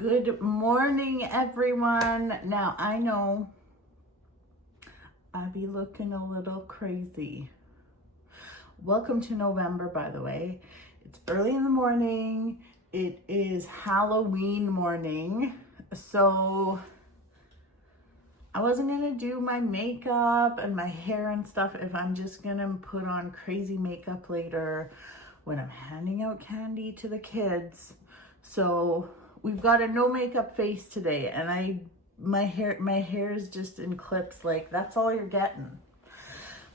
Good morning, everyone. Now, I know I be looking a little crazy. Welcome to November, by the way. It's early in the morning. It is Halloween morning. So I wasn't going to do my makeup and my hair and stuff if I'm just going to put on crazy makeup later when I'm handing out candy to the kids. So we've got a no makeup face today, and my hair is just in clips. Like, that's all you're getting.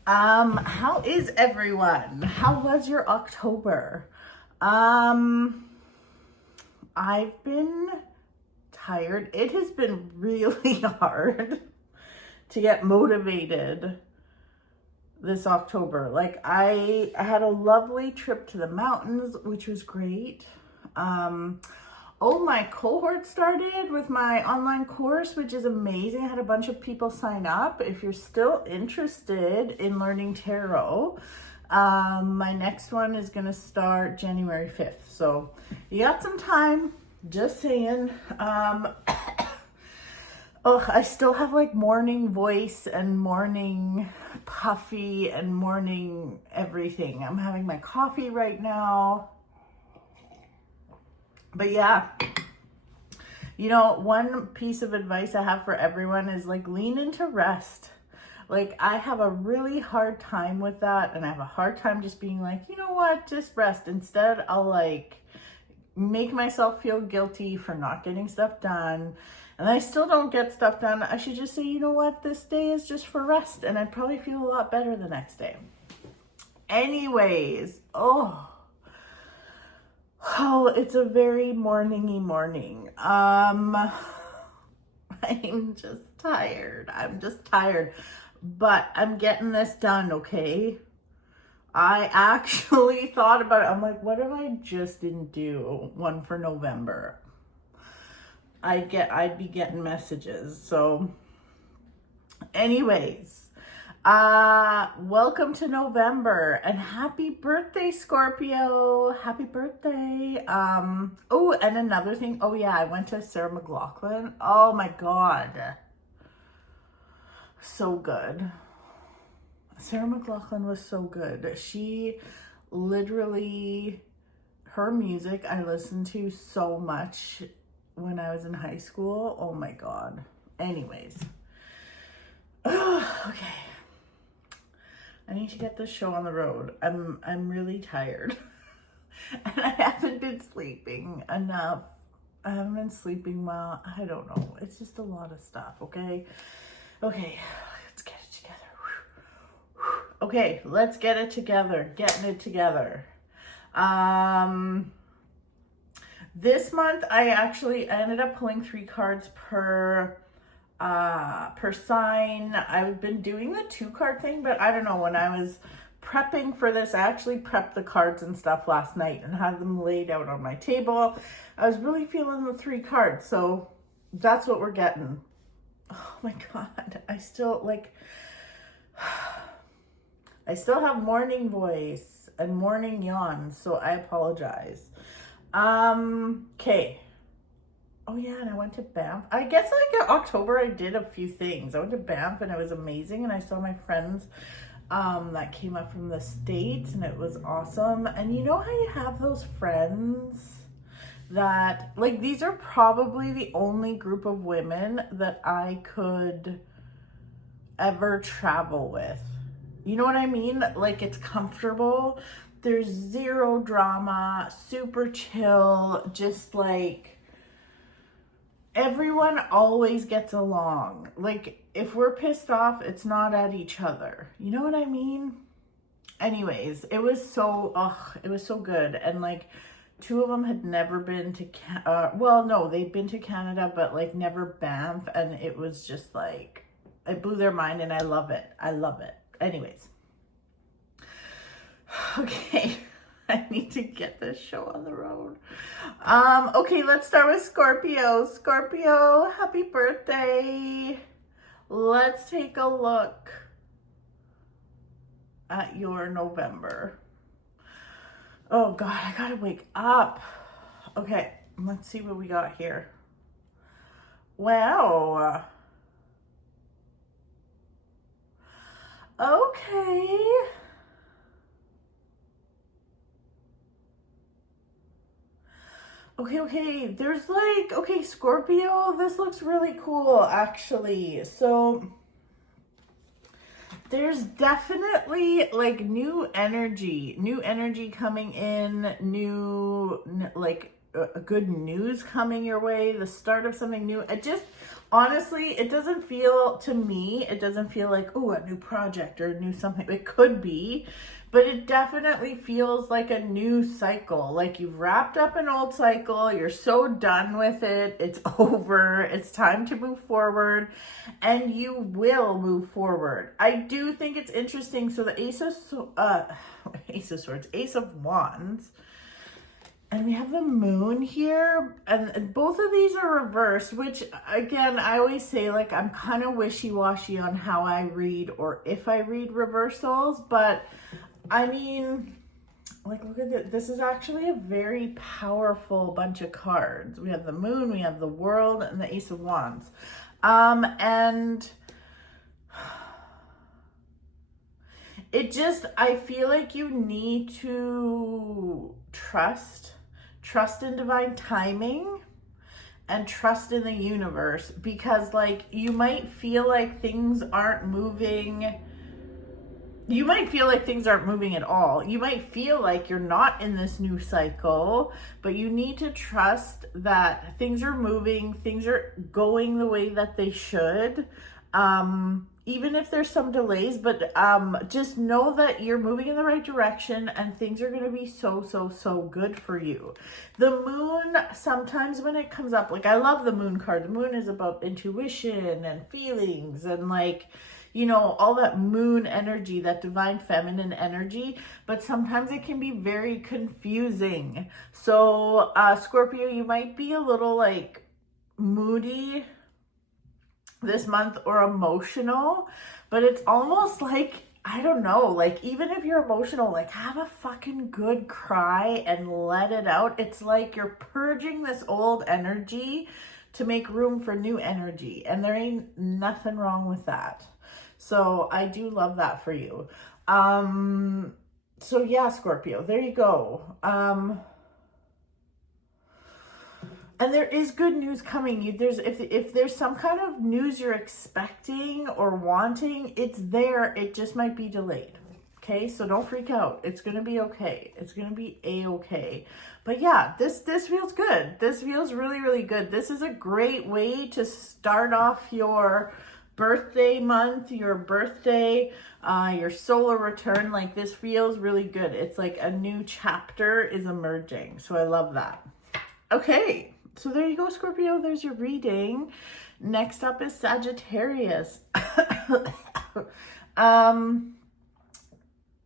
How is everyone? How was your October? I've been tired. It has been really hard to get motivated this October. Like, I had a lovely trip to the mountains, which was great. My cohort started with my online course, which is amazing. I had a bunch of people sign up. If you're still interested in learning tarot, my next one is going to start January 5th. So you got some time, just saying. I still have like morning voice and morning puffy and morning everything. I'm having my coffee right now. But yeah, you know, one piece of advice I have for everyone is like lean into rest. Like, I have a really hard time with that, and I have a hard time just being like, you know what, just rest. Instead, I'll like make myself feel guilty for not getting stuff done, and I still don't get stuff done. I should just say, you know what, this day is just for rest, and I'd probably feel a lot better the next day. Anyways, it's a very morningy morning. I'm just tired. But I'm getting this done, okay? I actually thought about it. I'm like, what if I just didn't do one for November? I'd be getting messages. So anyways, welcome to November, and happy birthday, Scorpio. Happy birthday. And another thing. Oh yeah, I went to Sarah McLachlan. Oh my God. So good. Sarah McLachlan was so good. She literally, her music I listened to so much when I was in high school. Oh my God. Anyways. Okay. I need to get this show on the road. I'm really tired. And I haven't been sleeping enough. I haven't been sleeping well. I don't know. It's just a lot of stuff, okay? Okay, let's get it together. Okay, let's get it together. Getting it together. This month I ended up pulling 3 cards per sign. I've been doing the 2-card thing, but I don't know, when I was prepping for this, I actually prepped the cards and stuff last night and had them laid out on my table. I was really feeling the 3 cards, so that's what we're getting. Oh my God, I still have morning voice and morning yawns, so I apologize. Okay. Oh yeah, and I went to Banff. I guess like in October I did a few things. I went to Banff and it was amazing, and I saw my friends that came up from the States, and it was awesome. And you know how you have those friends that, like, these are probably the only group of women that I could ever travel with. You know what I mean? Like, it's comfortable. There's zero drama, super chill, just like everyone always gets along. Like, if we're pissed off, it's not at each other. You know what I mean? Anyways, it was so good. And like, 2 of them had never been to they'd been to Canada, but like never Banff, and it was just like, it blew their mind, and I love it. Anyways. Okay. I need to get this show on the road. Okay, let's start with Scorpio. Scorpio, happy birthday. Let's take a look at your November. Oh God, I gotta wake up. Okay, let's see what we got here. Wow. Okay. Okay. There's like, okay, Scorpio, this looks really cool, actually. So there's definitely like new energy coming in, like good news coming your way, the start of something new. It just, honestly, it doesn't feel, to me, it doesn't feel like, oh, a new project or a new something. It could be, but it definitely feels like a new cycle. Like you've wrapped up an old cycle, you're so done with it, it's over, it's time to move forward, and you will move forward. I do think it's interesting. So the Ace of Swords, Ace of Wands, and we have the Moon here, and both of these are reversed, which again, I always say, like, I'm kind of wishy-washy on how I read or if I read reversals, but I mean, like, look at this. This is actually a very powerful bunch of cards. We have the Moon, we have the World, and the Ace of Wands. And it just, I feel like you need to trust in divine timing and trust in the universe, because like you might feel like things aren't moving. You might feel like things aren't moving at all. You might feel like you're not in this new cycle, but you need to trust that things are moving, things are going the way that they should. Even if there's some delays, but just know that you're moving in the right direction and things are going to be so good for you. The Moon, sometimes when it comes up, like I love the Moon card. The Moon is about intuition and feelings and like, you know, all that Moon energy, that divine feminine energy, but sometimes it can be very confusing. So Scorpio, you might be a little like moody this month or emotional, but it's almost like, I don't know, like even if you're emotional, like have a fucking good cry and let it out. It's like you're purging this old energy to make room for new energy, and there ain't nothing wrong with that. So I do love that for you. So yeah, Scorpio, there you go. And there is good news coming. If there's some kind of news you're expecting or wanting, it's there. It just might be delayed. Okay, so don't freak out. It's gonna be okay. It's gonna be a-okay. But yeah, this feels good. This feels really good. This is a great way to start off your birthday month, your birthday, your solar return. Like this feels really good. It's like a new chapter is emerging. So I love that. Okay. So there you go, Scorpio. There's your reading. Next up is Sagittarius.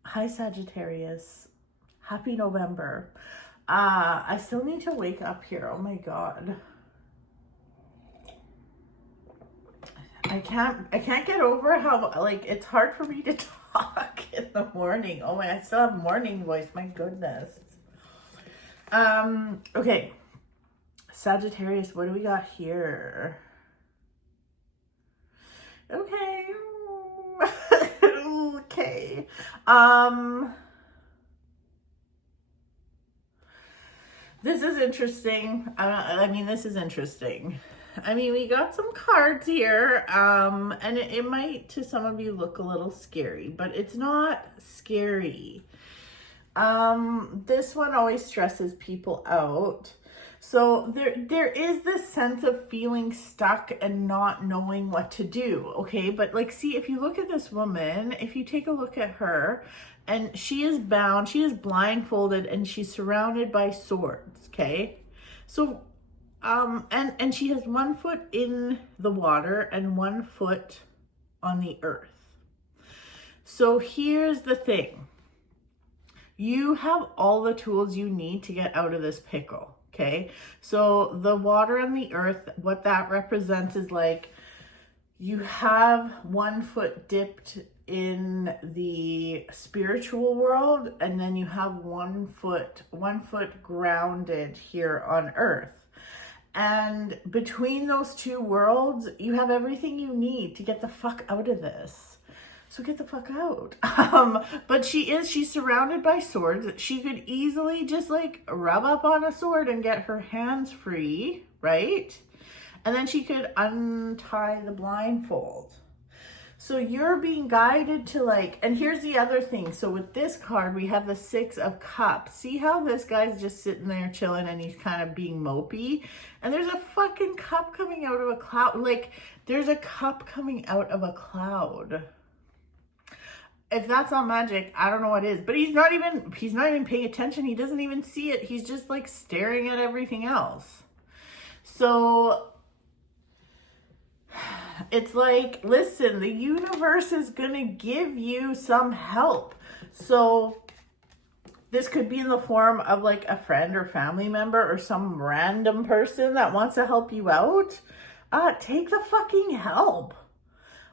Hi, Sagittarius. Happy November. I still need to wake up here. Oh my God. I can't get over how, like, it's hard for me to talk in the morning. Oh my, I still have morning voice. My goodness. Okay. Sagittarius, what do we got here? Okay. Okay. This is interesting. I mean, this is interesting. I mean, we got some cards here, and it might, to some of you, look a little scary, but it's not scary. This one always stresses people out. So there is this sense of feeling stuck and not knowing what to do, okay? But like, see, if you look at this woman, if you take a look at her, and she is bound, she is blindfolded, and she's surrounded by swords, okay? So, and she has 1 foot in the water and 1 foot on the earth. So here's the thing. You have all the tools you need to get out of this pickle. Okay, so the water and the earth, what that represents is like you have 1 foot dipped in the spiritual world, and then you have 1 foot grounded here on earth. And between those two worlds, you have everything you need to get the fuck out of this. So get the fuck out. But she's surrounded by swords. She could easily just like rub up on a sword and get her hands free, right? And then she could untie the blindfold. So you're being guided to like, and here's the other thing. So with this card, we have the 6 of Cups. See how this guy's just sitting there chilling and he's kind of being mopey? And there's a fucking cup coming out of a cloud. Like, there's a cup coming out of a cloud. If that's not magic, I don't know what is. But he's not even paying attention. He doesn't even see it. He's just like staring at everything else. So it's like, listen, the universe is going to give you some help. So this could be in the form of like a friend or family member or some random person that wants to help you out. Take the fucking help.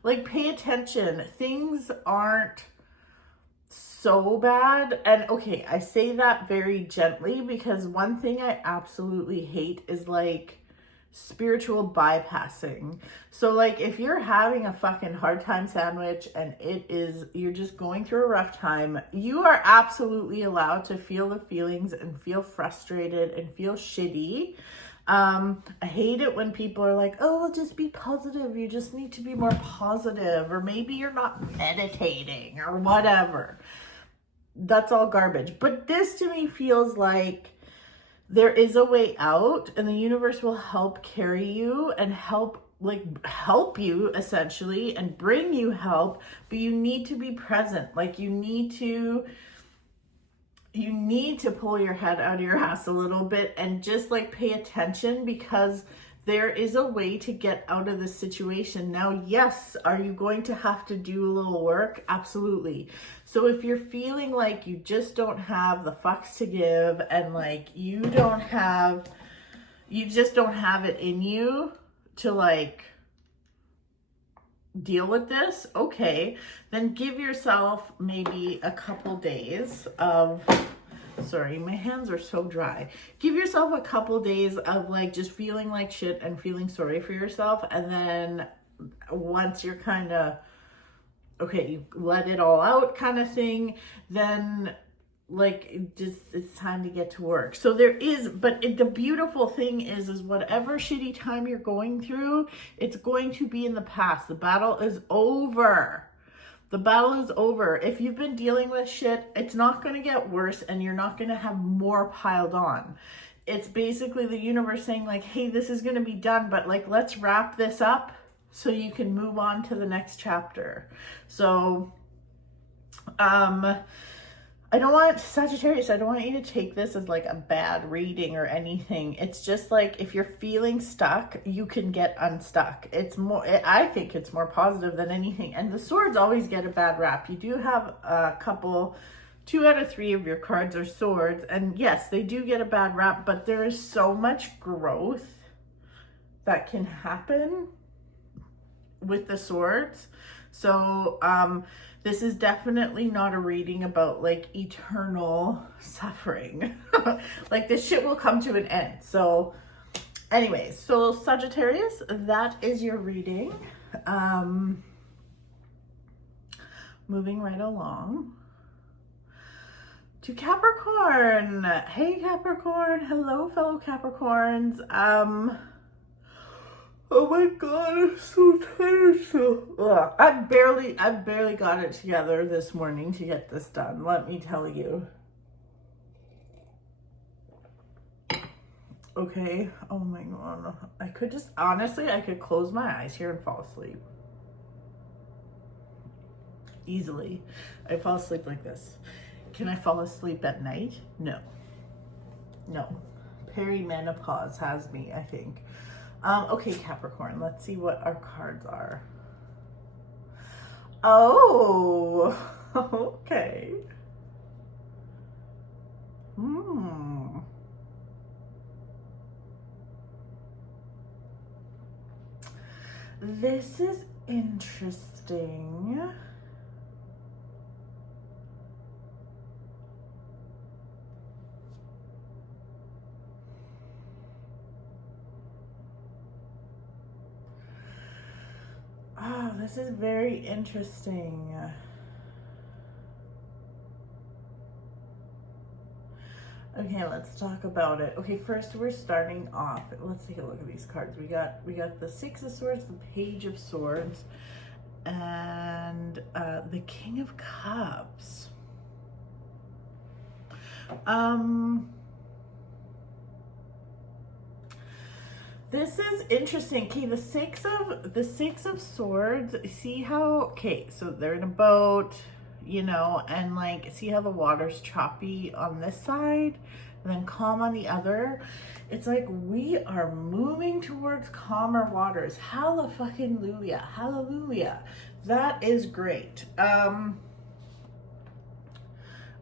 Like, pay attention. Things aren't so bad. And okay, I say that very gently because one thing I absolutely hate is like spiritual bypassing. So like if you're having a fucking hard time sandwich and you're just going through a rough time, you are absolutely allowed to feel the feelings and feel frustrated and feel shitty. I hate it when people are like, oh, well, just be positive. You just need to be more positive, or maybe you're not meditating or whatever. That's all garbage. But this to me feels like there is a way out, and the universe will help carry you and help you essentially and bring you help, but you need to be present. Like you need to pull your head out of your ass a little bit and just like pay attention, because there is a way to get out of this situation. Now, yes, are you going to have to do a little work? Absolutely. So if you're feeling like you just don't have the fucks to give and like you just don't have it in you to like deal with this, okay, then give yourself maybe a couple days of, sorry, my hands are so dry. Give yourself a couple days of like just feeling like shit and feeling sorry for yourself. And then once you're kind of, okay, you let it all out kind of thing, then like it's time to get to work. So the beautiful thing is whatever shitty time you're going through, it's going to be in the past. The battle is over. The battle is over. If you've been dealing with shit, it's not going to get worse and you're not going to have more piled on. It's basically the universe saying like, hey, this is going to be done, but like, let's wrap this up so you can move on to the next chapter. So, I don't want, Sagittarius, I don't want you to take this as like a bad reading or anything. It's just like, if you're feeling stuck, you can get unstuck. I think it's more positive than anything. And the swords always get a bad rap. You do have a couple, 2 out of 3 of your cards are swords. And yes, they do get a bad rap, but there is so much growth that can happen with the swords. So, this is definitely not a reading about like eternal suffering. Like this shit will come to an end. So anyways, so Sagittarius, that is your reading. Moving right along to Capricorn. Hey Capricorn, hello fellow Capricorns. Oh my god, I'm so tired. I've barely got it together this morning to get this done, let me tell you. Okay, oh my god. I could just, honestly, I could close my eyes here and fall asleep. Easily. I fall asleep like this. Can I fall asleep at night? No. No. Perimenopause has me, I think. Okay, Capricorn, let's see what our cards are. Oh, okay. This is interesting. this is very interesting. Okay, let's talk about it. Okay, first we're starting off. Let's take a look at these cards. We got the Six of Swords, the Page of Swords, and the King of Cups. This is interesting. Okay, the six of Swords. See how, okay, so they're in a boat, you know, and like, see how the water's choppy on this side and then calm on the other. It's like we are moving towards calmer waters. Hallelujah. Hallelujah. That is great.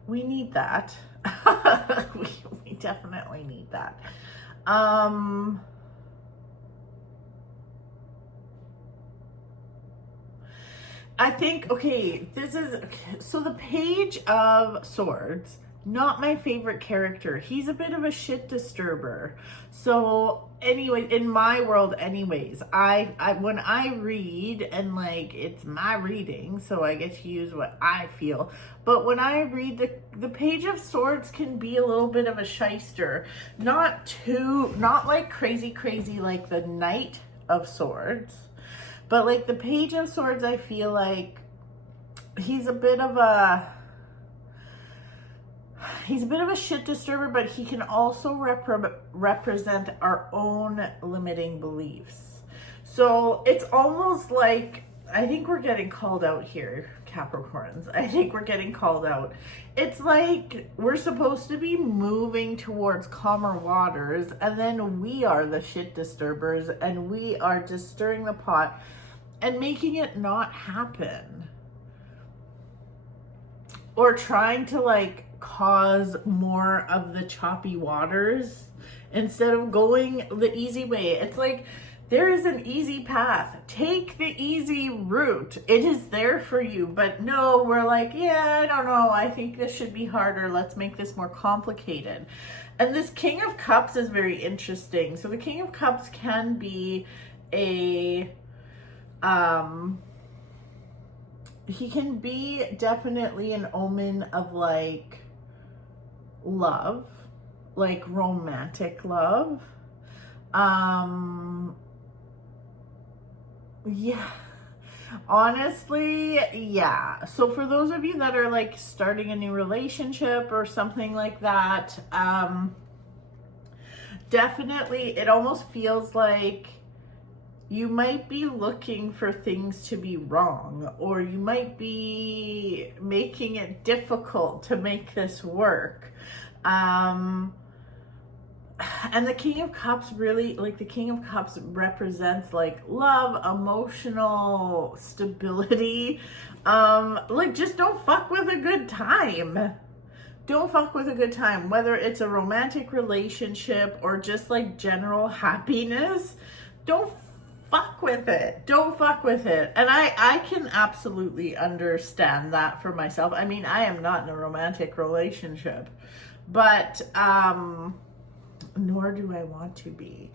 We need that. we definitely need that. I think, okay, this is, so the Page of Swords, not my favorite character. He's a bit of a shit disturber. So anyway, in my world anyways, I when I read, and like, it's my reading, so I get to use what I feel. But when I read, the Page of Swords can be a little bit of a shyster. Not like crazy like the Knight of Swords. But like the Page of Swords, I feel like he's a bit of a shit disturber, but he can also represent our own limiting beliefs. So it's almost like, I think we're getting called out here, Capricorns. I think we're getting called out. It's like we're supposed to be moving towards calmer waters, and then we are the shit disturbers, and we are just stirring the pot and making it not happen. Or trying to like cause more of the choppy waters instead of going the easy way. It's like, there is an easy path. Take the easy route. It is there for you. But no, we're like, yeah, I don't know. I think this should be harder. Let's make this more complicated. And this King of Cups is very interesting. So the King of Cups can be he can be definitely an omen of like love, like romantic love. Yeah, honestly, yeah. So for those of you that are like starting a new relationship or something like that, definitely it almost feels like you might be looking for things to be wrong, or you might be making it difficult to make this work. And the King of Cups really, like the King of Cups represents like love, emotional stability. Like just don't fuck with a good time. Don't fuck with a good time, whether it's a romantic relationship or just like general happiness. Don't fuck with it. Don't fuck with it. And I can absolutely understand that for myself. I mean, I am not in a romantic relationship, but nor do I want to be.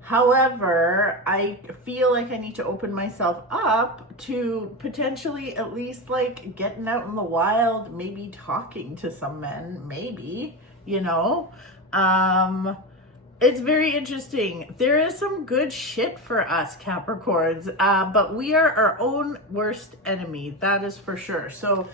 However, I feel like I need to open myself up to potentially at least like getting out in the wild, maybe talking to some men, maybe, you know. It's very interesting. There is some good shit for us Capricorns, but we are our own worst enemy. That is for sure. So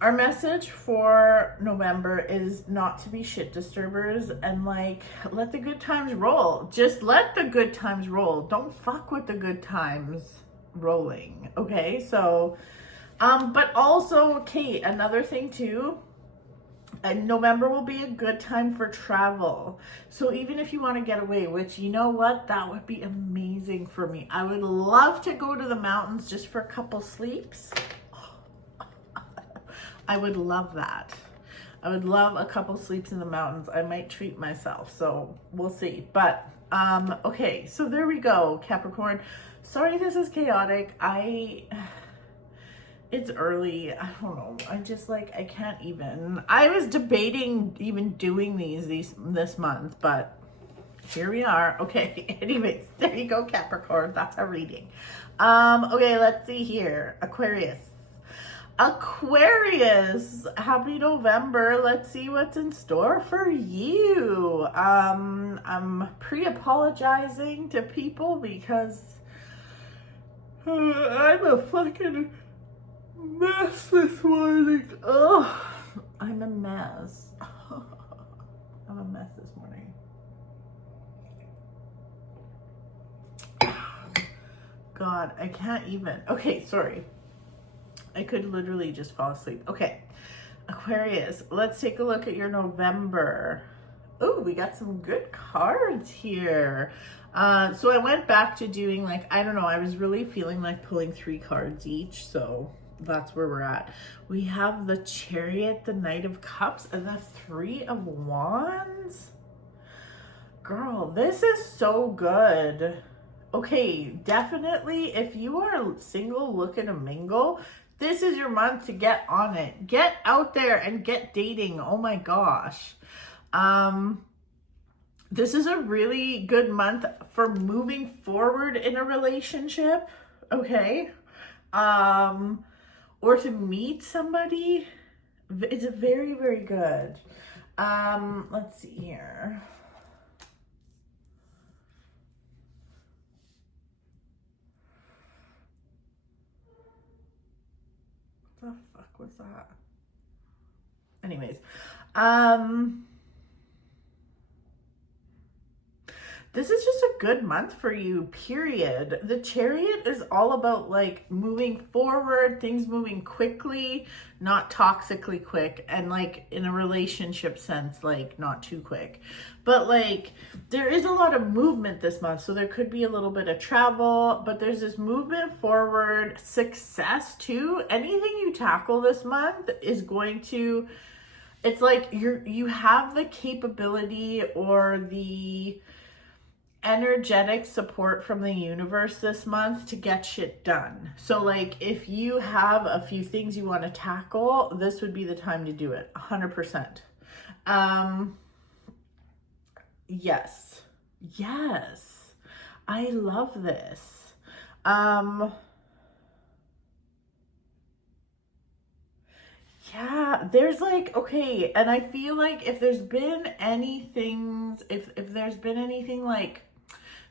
our message for November is not to be shit disturbers and like let the good times roll. Just let the good times roll. Don't fuck with the good times rolling. Okay. So, but also, okay, another thing too, November will be a good time for travel. So even if you want to get away, which you know what, that would be amazing for me. I would love to go to the mountains just for a couple sleeps. I would love that. I would love a couple sleeps in the mountains. I might treat myself, so we'll see. But okay, so there we go, Capricorn. Sorry this is chaotic. It's early. I don't know. I'm just like, I can't even. I was debating even doing these this month, but here we are. Okay, anyways, there you go, Capricorn. That's our reading. Okay, let's see here. Aquarius. Aquarius, happy November. Let's see what's in store for you. I'm pre-apologizing to people because I'm a fucking mess this morning. Ugh, I'm a mess. I'm a mess this morning. God, I can't even. Okay, sorry. I could literally just fall asleep. Okay, Aquarius, let's take a look at your November. Oh, we got some good cards here. So I went back to doing like, I don't know, I was really feeling like pulling 3 cards each. So that's where we're at. We have the Chariot, the Knight of Cups, and the 3 of Wands. Girl, this is so good. Okay, definitely if you are single looking to mingle, this is your month to get on it. Get out there and get dating. Oh my gosh. This is a really good month for moving forward in a relationship. Okay. Or to meet somebody. It's very, very good. Let's see here. What the fuck was that? Anyways, this is just a good month for you, period. The Chariot is all about like moving forward, things moving quickly, not toxically quick, and like in a relationship sense, like not too quick. But like there is a lot of movement this month, so there could be a little bit of travel, but there's this movement forward, success too. Anything you tackle this month is going to, it's like you have the capability or the energetic support from the universe this month to get shit done. So like if you have a few things you want to tackle, this would be the time to do it. 100%. Yes. I love this. Yeah, there's like, okay, and I feel like if there's been anything, if there's been anything like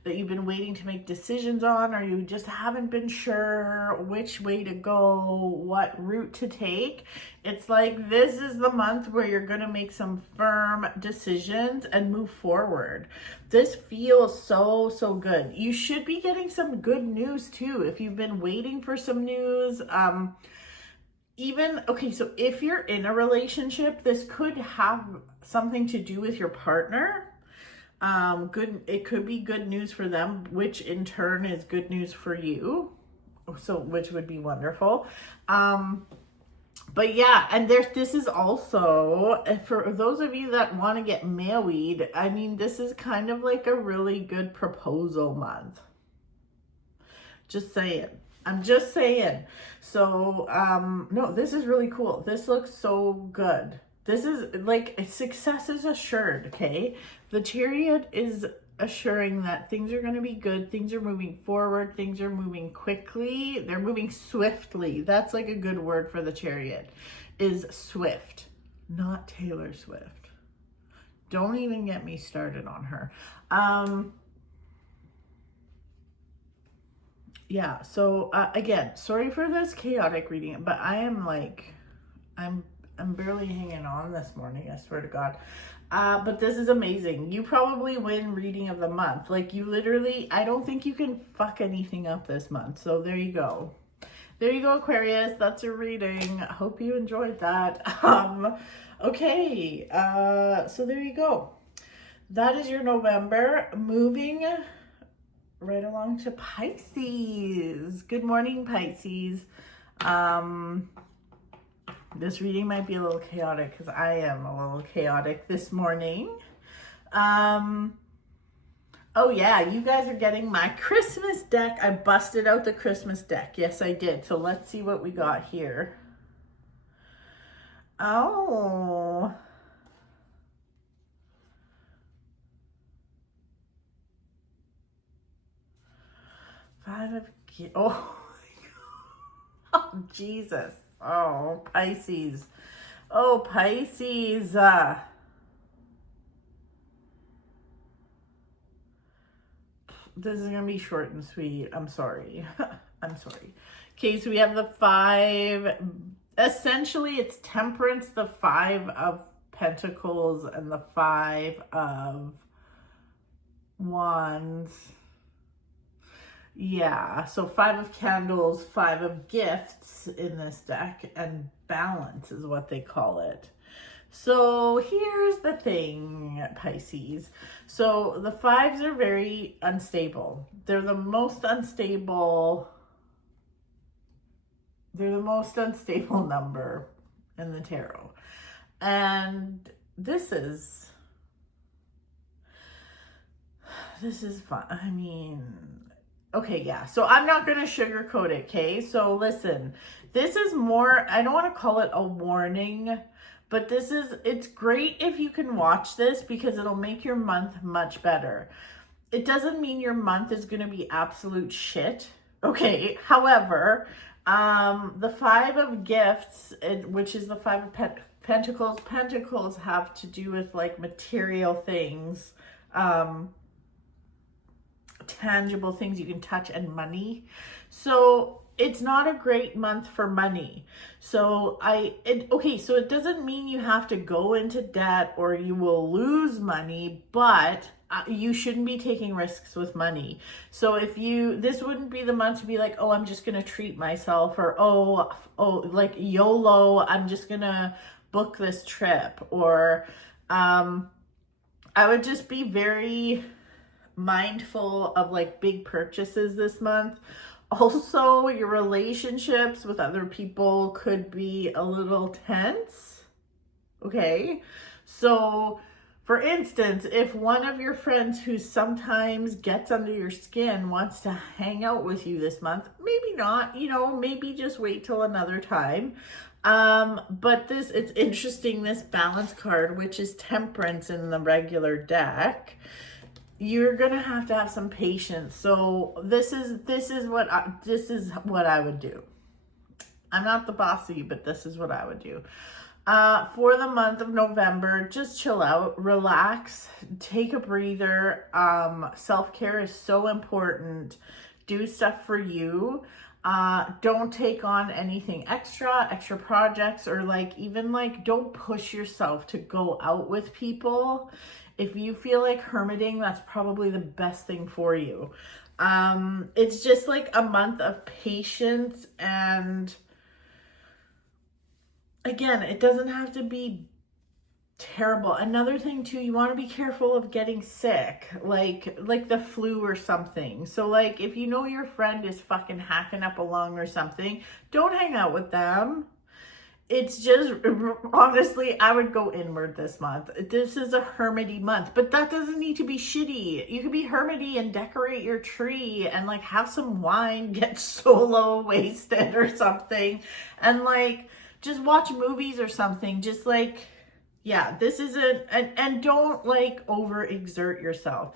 that you've been waiting to make decisions on, or you just haven't been sure which way to go, what route to take, it's like this is the month where you're going to make some firm decisions and move forward. This feels so good. You should be getting some good news too if you've been waiting for some news. Even, okay, so if you're in a relationship, this could have something to do with your partner. It could be good news for them, which in turn is good news for you. So, which would be wonderful. But yeah, and this is also, for those of you that want to get married, I mean, this is kind of like a really good proposal month. Just saying. I'm just saying. So, no, this is really cool. This looks so good. This is like, success is assured, okay? The Chariot is assuring that things are going to be good. Things are moving forward. Things are moving quickly. They're moving swiftly. That's like a good word for the Chariot, is swift, not Taylor Swift. Don't even get me started on her. Yeah, so again, sorry for this chaotic reading, but I am like, I'm barely hanging on this morning, I swear to God. But this is amazing. You probably win reading of the month. Like you literally, I don't think you can fuck anything up this month. So there you go. There you go, Aquarius. That's your reading. I hope you enjoyed that. Okay, so there you go. That is your November. Moving right along to Pisces. Good morning, Pisces. This reading might be a little chaotic because I am a little chaotic this morning. Oh yeah, you guys are getting my Christmas deck. I busted out the Christmas deck. Yes, I did. So let's see what we got here. Oh. 5 of oh, oh, Jesus. Oh, Pisces. Oh, Pisces. This is going to be short and sweet. I'm sorry. I'm sorry. Okay, so we have the 5. Essentially, it's Temperance, the 5 of Pentacles, and the 5 of Wands. Yeah, so 5 of Candles, 5 of Gifts in this deck, and Balance is what they call it. So here's the thing, Pisces. So the 5s are very unstable. They're the most unstable number in the tarot. And this is fun. I mean, okay, yeah. So I'm not going to sugarcoat it, okay? So listen, this is more, I don't want to call it a warning, but it's great if you can watch this because it'll make your month much better. It doesn't mean your month is going to be absolute shit, okay? However, the 5 of Gifts, which is the 5 of Pentacles. Pentacles have to do with like material things, tangible things you can touch, and money. So it's not a great month for money. So so it doesn't mean you have to go into debt or you will lose money, but you shouldn't be taking risks with money. So this wouldn't be the month to be like, oh, I'm just going to treat myself, or oh, like YOLO, I'm just going to book this trip, or I would just be very mindful of like big purchases this month. Also, your relationships with other people could be a little tense. Okay, so for instance, if one of your friends who sometimes gets under your skin wants to hang out with you this month, maybe not, maybe just wait till another time. But it's interesting, this Balance card, which is Temperance in the regular deck, you're gonna have to have some patience. So this is what I would do. I'm not the bossy, but this is what I would do. For the month of November, just chill out, relax, take a breather. Self-care is so important. Do stuff for you. Don't take on anything extra projects, or don't push yourself to go out with people. If you feel like hermiting, that's probably the best thing for you. It's just like a month of patience, and again, it doesn't have to be terrible. Another thing too, you want to be careful of getting sick, like the flu or something. So like if you know your friend is fucking hacking up a lung or something, don't hang out with them. It's just, honestly, I would go inward this month. This is a hermity month, but that doesn't need to be shitty. You could be hermity and decorate your tree and like have some wine, get solo wasted or something, and like just watch movies or something. Just like, yeah, this isn't, and don't like overexert yourself.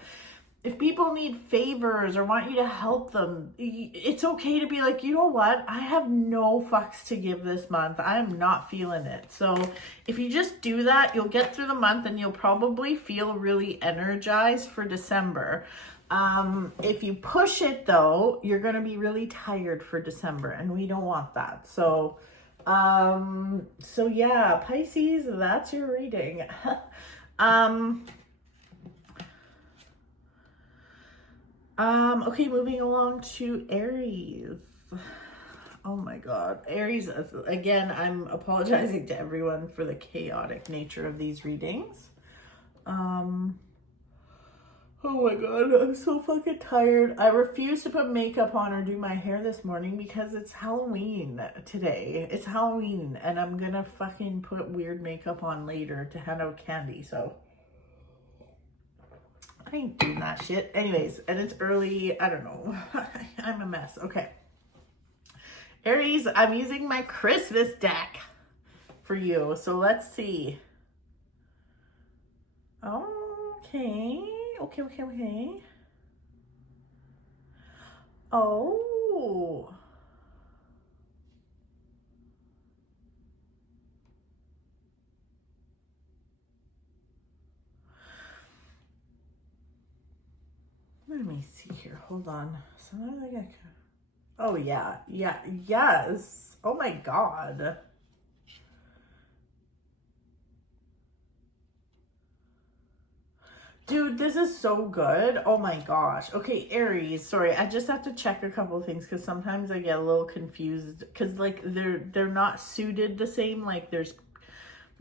If people need favors or want you to help them, it's okay to be like, you know what? I have no fucks to give this month. I'm not feeling it. So if you just do that, you'll get through the month and you'll probably feel really energized for December. If you push it though, you're going to be really tired for December, and we don't want that. So yeah, Pisces, that's your reading. Okay, moving along to Aries. Oh my God. Aries, again, I'm apologizing to everyone for the chaotic nature of these readings. Oh my God, I'm so fucking tired. I refuse to put makeup on or do my hair this morning because it's Halloween today. It's Halloween, and I'm gonna fucking put weird makeup on later to hand out candy, so I ain't doing that shit. Anyways, and it's early. I don't know. I'm a mess. Okay. Aries, I'm using my Christmas deck for you. So let's see. Okay. Oh. Let me see here. Hold on. Sometimes I get... Oh, yeah. Yeah. Yes. Oh, my God. Dude, this is so good. Oh, my gosh. Okay, Aries. Sorry, I just have to check a couple of things because sometimes I get a little confused because, like, they're not suited the same. Like, there's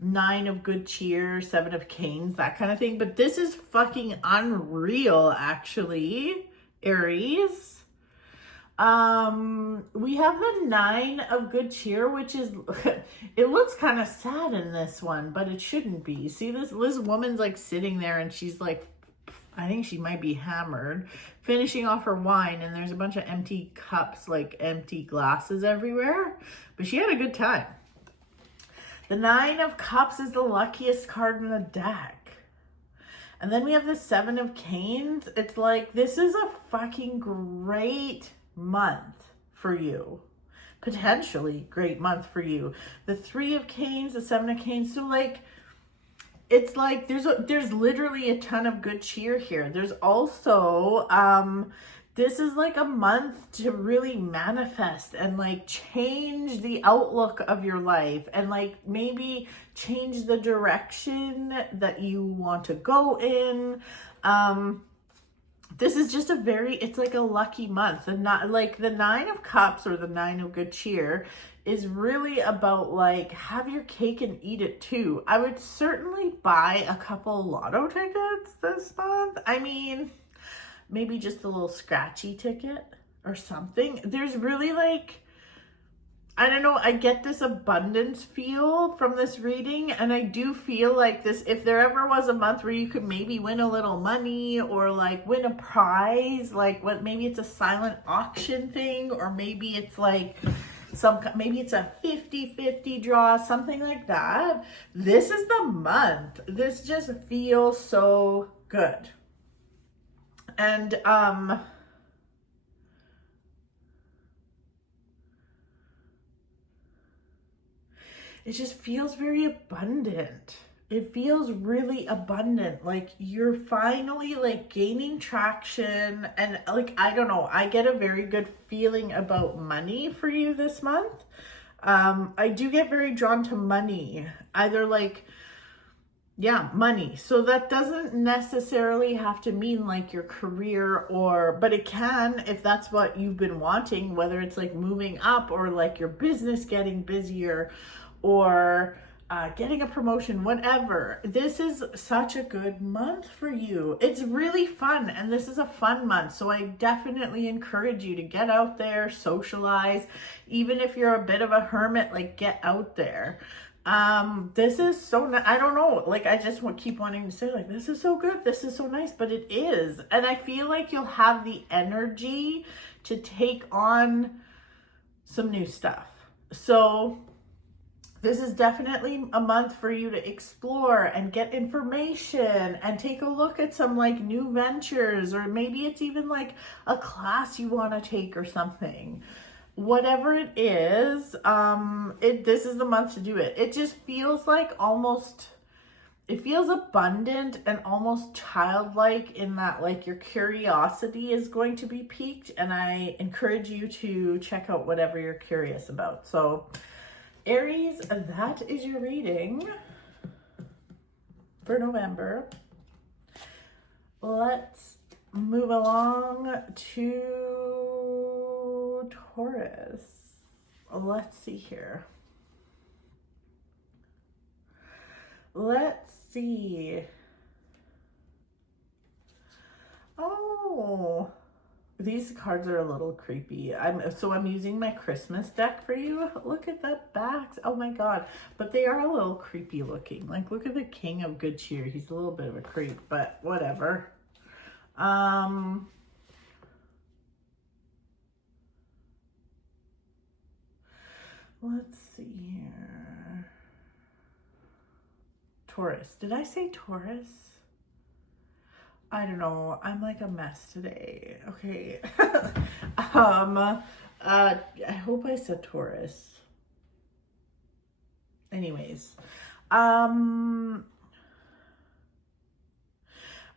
9 of good cheer, 7 of canes, that kind of thing. But this is fucking unreal, actually, Aries. We have the 9 of good cheer, which is, it looks kind of sad in this one, but it shouldn't be. See, this woman's like sitting there and she's like, I think she might be hammered, finishing off her wine, and there's a bunch of empty cups, like empty glasses everywhere, but she had a good time. The 9 of cups is the luckiest card in the deck. And then we have the 7 of canes. It's like, this is a fucking great month for you. Potentially great month for you. The 3 of canes, the 7 of canes. So like, it's like there's literally a ton of good cheer here. There's also this is like a month to really manifest and like change the outlook of your life and like maybe change the direction that you want to go in. This is just it's like a lucky month. And not like the 9 of cups or the 9 of good cheer is really about like have your cake and eat it too. I would certainly buy a couple lotto tickets this month. I mean, maybe just a little scratchy ticket or something. There's really like, I don't know, I get this abundance feel from this reading, and I do feel like this, if there ever was a month where you could maybe win a little money or like win a prize, like what, maybe it's a silent auction thing, or maybe it's like maybe it's a 50-50 draw, something like that. This is the month. This just feels so good. And it just feels very abundant. It feels really abundant. Like you're finally like gaining traction, and like, I don't know, I get a very good feeling about money for you this month. I do get very drawn to money, either like, yeah, money. So that doesn't necessarily have to mean like your career but it can, if that's what you've been wanting, whether it's like moving up or like your business getting busier or getting a promotion, whatever. This is such a good month for you. It's really fun, and this is a fun month. So I definitely encourage you to get out there, socialize. Even if you're a bit of a hermit, like get out there. This is so I don't know, like I just keep wanting to say like, this is so good, this is so nice, but it is. And I feel like you'll have the energy to take on some new stuff. So this is definitely a month for you to explore and get information and take a look at some like new ventures, or maybe it's even like a class you want to take or something. Whatever it is, this is the month to do it. It just feels like it feels abundant and almost childlike in that like your curiosity is going to be piqued, and I encourage you to check out whatever you're curious about. So Aries, that is your reading for November. Let's move along to Taurus. Let's see here. Let's see. Oh, these cards are a little creepy. I'm using my Christmas deck for you. Look at the backs. Oh my God. But they are a little creepy looking. Like, look at the King of Good Cheer. He's a little bit of a creep, but whatever. Let's see here. Taurus. Did I say Taurus? I don't know. I'm like a mess today. Okay. I hope I said Taurus. Anyways,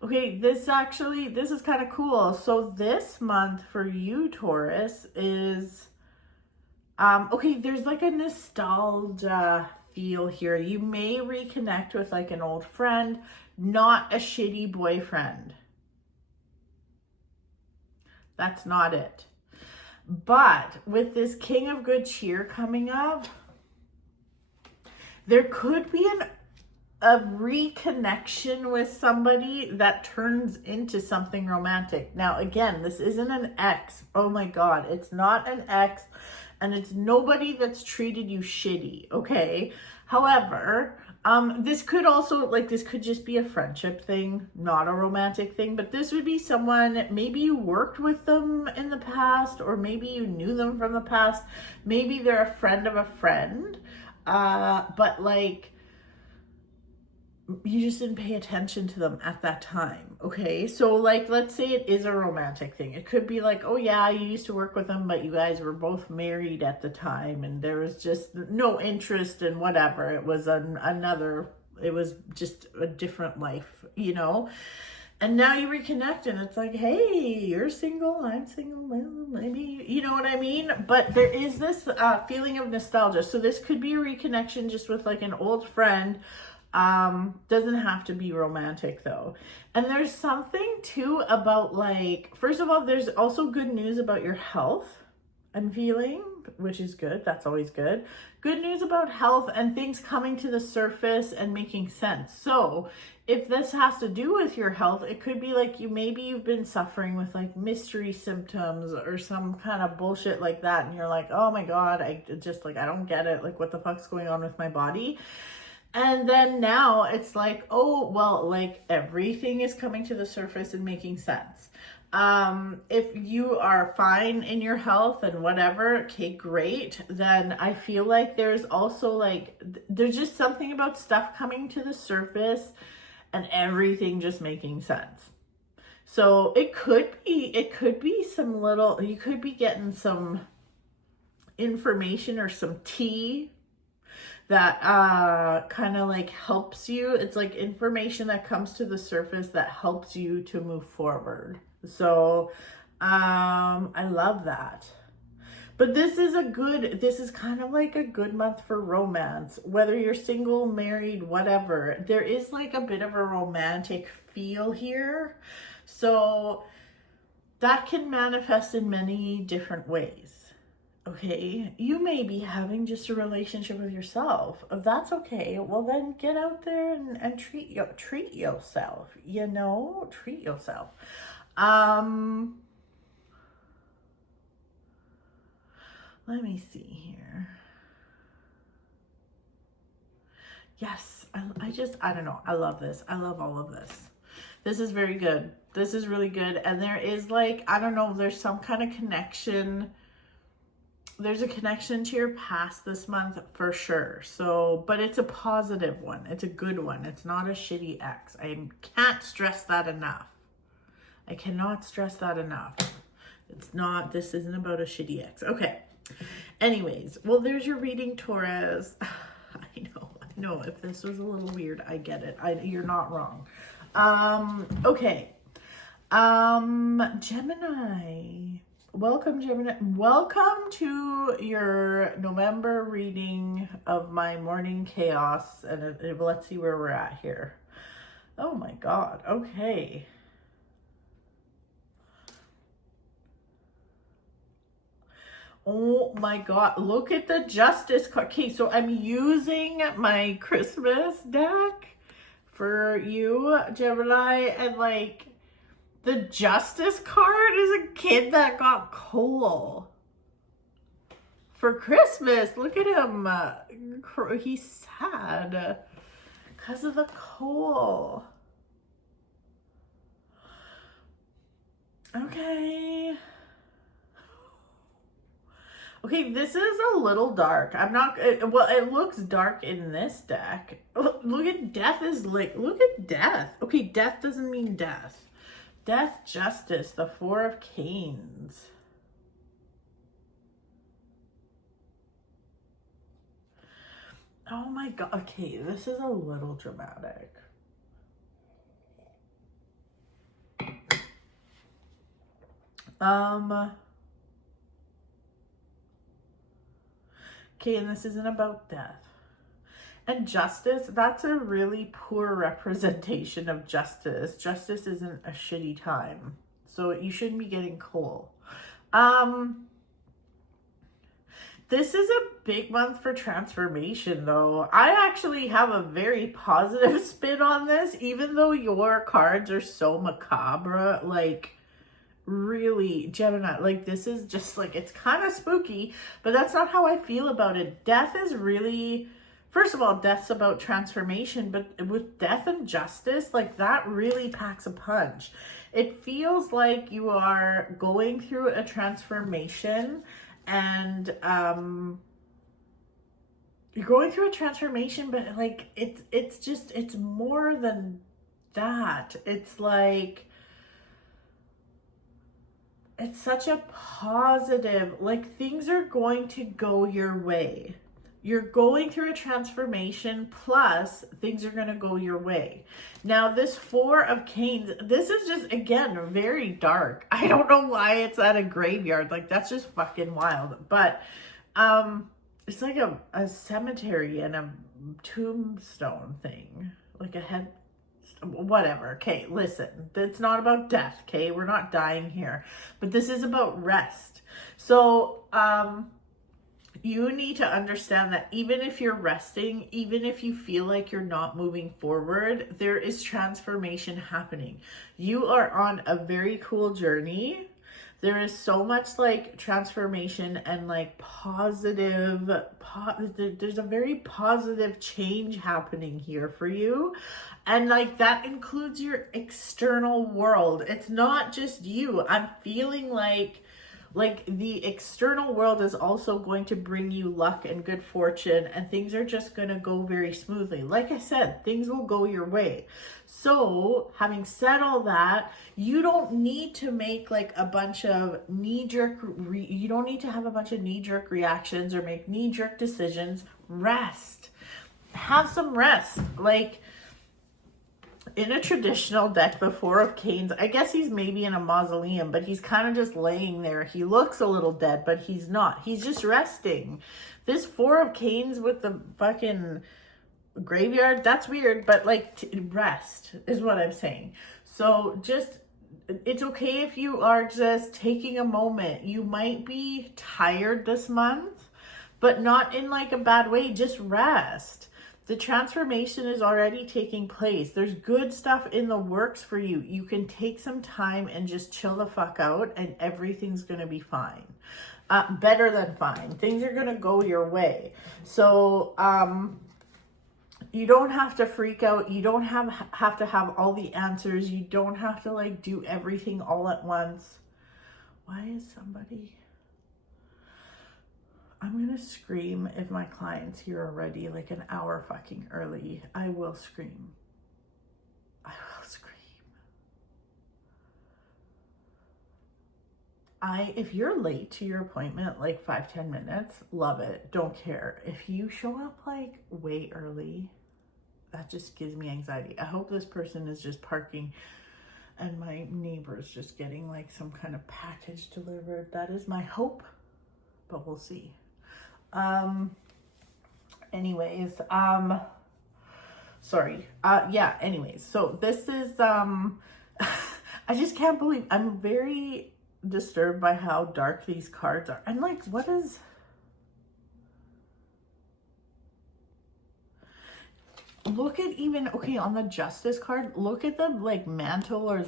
okay, this is kind of cool. So this month for you, Taurus, is, okay, there's like a nostalgia feel here. You may reconnect with like an old friend, not a shitty boyfriend. That's not it. But with this King of Good Cheer coming up, there could be a reconnection with somebody that turns into something romantic. Now, again, this isn't an ex. Oh my God, it's not an ex, and it's nobody that's treated you shitty, okay? However, this could also, like, this could just be a friendship thing, not a romantic thing, but this would be someone, maybe you worked with them in the past, or maybe you knew them from the past. Maybe they're a friend of a friend, but like, you just didn't pay attention to them at that time, okay? So like, let's say it is a romantic thing. It could be like, oh yeah, you used to work with them, but you guys were both married at the time, and there was just no interest in whatever. It was it was just a different life, you know? And now you reconnect, and it's like, hey, you're single, I'm single, well, maybe, you know what I mean? But there is this feeling of nostalgia. So this could be a reconnection just with like an old friend. Doesn't have to be romantic though. And there's something too about, like, first of all, there's also good news about your health, I'm feeling, which is good. That's always good. Good news about health and things coming to the surface and making sense. So if this has to do with your health, it could be like maybe you've been suffering with like mystery symptoms or some kind of bullshit like that. And you're like, oh my God, I don't get it. Like, what the fuck's going on with my body? And then now it's like, oh, well, like everything is coming to the surface and making sense. If you are fine in your health and whatever, okay, great. Then I feel like there's also like, there's just something about stuff coming to the surface and everything just making sense. So it could be some little, you could be getting some information or some tea that kind of like helps you. It's like information that comes to the surface that helps you to move forward. So I love that. But this is kind of like a good month for romance, whether you're single, married, whatever. There is like a bit of a romantic feel here. So that can manifest in many different ways. Okay, you may be having just a relationship with yourself. If that's okay, well then get out there and treat yourself, you know, treat yourself. Let me see here. Yes, I don't know. I love this. I love all of this. This is very good. This is really good. And there is like, I don't know, there's some kind of connection. There's a connection to your past this month for sure. So, but it's a positive one. It's a good one. It's not a shitty ex. I can't stress that enough. I cannot stress that enough. This isn't about a shitty ex. Okay. Anyways, well, there's your reading, Taurus. I know. If this was a little weird, I get it. You're not wrong. Okay. Gemini. Welcome, Gemini. Welcome to your November reading of my morning chaos. And let's see where we're at here. Oh my God. Okay. Oh my God. Look at the Justice card. Okay, so I'm using my Christmas deck for you, Gemini, and like, the Justice card is a kid that got coal for Christmas. Look at him. He's sad because of the coal. Okay. Okay, this is a little dark. Well, it looks dark in this deck. Look at death look at death. Okay, death doesn't mean death. Death, Justice, the Four of Canes. Oh my God. Okay, this is a little dramatic. Okay, and this isn't about death. And justice, that's a really poor representation of justice. Justice isn't a shitty time. So you shouldn't be getting coal. This is a big month for transformation, though. I actually have a very positive spin on this, even though your cards are so macabre. Like, really, Gemini, like, this is just like, it's kind of spooky, but that's not how I feel about it. Death is really, first of all, death's about transformation, but with death and justice, like, that really packs a punch. It feels like you are going through a transformation, and you're going through a transformation, but like, it's more than that. It's like, it's such a positive, like, things are going to go your way. You're going through a transformation, plus things are going to go your way. Now, this Four of Canes, this is just, again, very dark. I don't know why it's at a graveyard. Like, that's just fucking wild. But it's like a cemetery and a tombstone thing. Like a head, whatever. Okay, listen, it's not about death, okay? We're not dying here. But this is about rest. So, you need to understand that even if you're resting, even if you feel like you're not moving forward, there is transformation happening. You are on a very cool journey. There is so much like transformation and like positive, there's a very positive change happening here for you. And like that includes your external world. It's not just you. I'm feeling like the external world is also going to bring you luck and good fortune, and things are just going to go very smoothly. Like I said, things will go your way. So having said all that, you don't need to make like a bunch of you don't need to have a bunch of knee-jerk reactions or make knee-jerk decisions. Rest. Have some rest. Like, in a traditional deck, the Four of Canes, I guess he's maybe in a mausoleum, but he's kind of just laying there. He looks a little dead, but he's not. He's just resting. This Four of Canes with the fucking graveyard, that's weird, but like, rest is what I'm saying. So just, it's okay if you are just taking a moment. You might be tired this month, but not in like a bad way. Just rest. The transformation is already taking place. There's good stuff in the works for you. You can take some time and just chill the fuck out, and everything's going to be fine. Better than fine. Things are going to go your way. So, you don't have to freak out. You don't have to have all the answers. You don't have to like do everything all at once. Why is somebody... I'm going to scream if my client's here already, like an hour fucking early. I will scream. I will scream. If you're late to your appointment, like 5-10 minutes, love it. Don't care. If you show up like way early, that just gives me anxiety. I hope this person is just parking and my neighbor's just getting like some kind of package delivered. That is my hope, but we'll see. Anyways, so this is, I just can't believe, I'm very disturbed by how dark these cards are. And like, what is, look at even, okay, on the Justice card, look at the like mantle or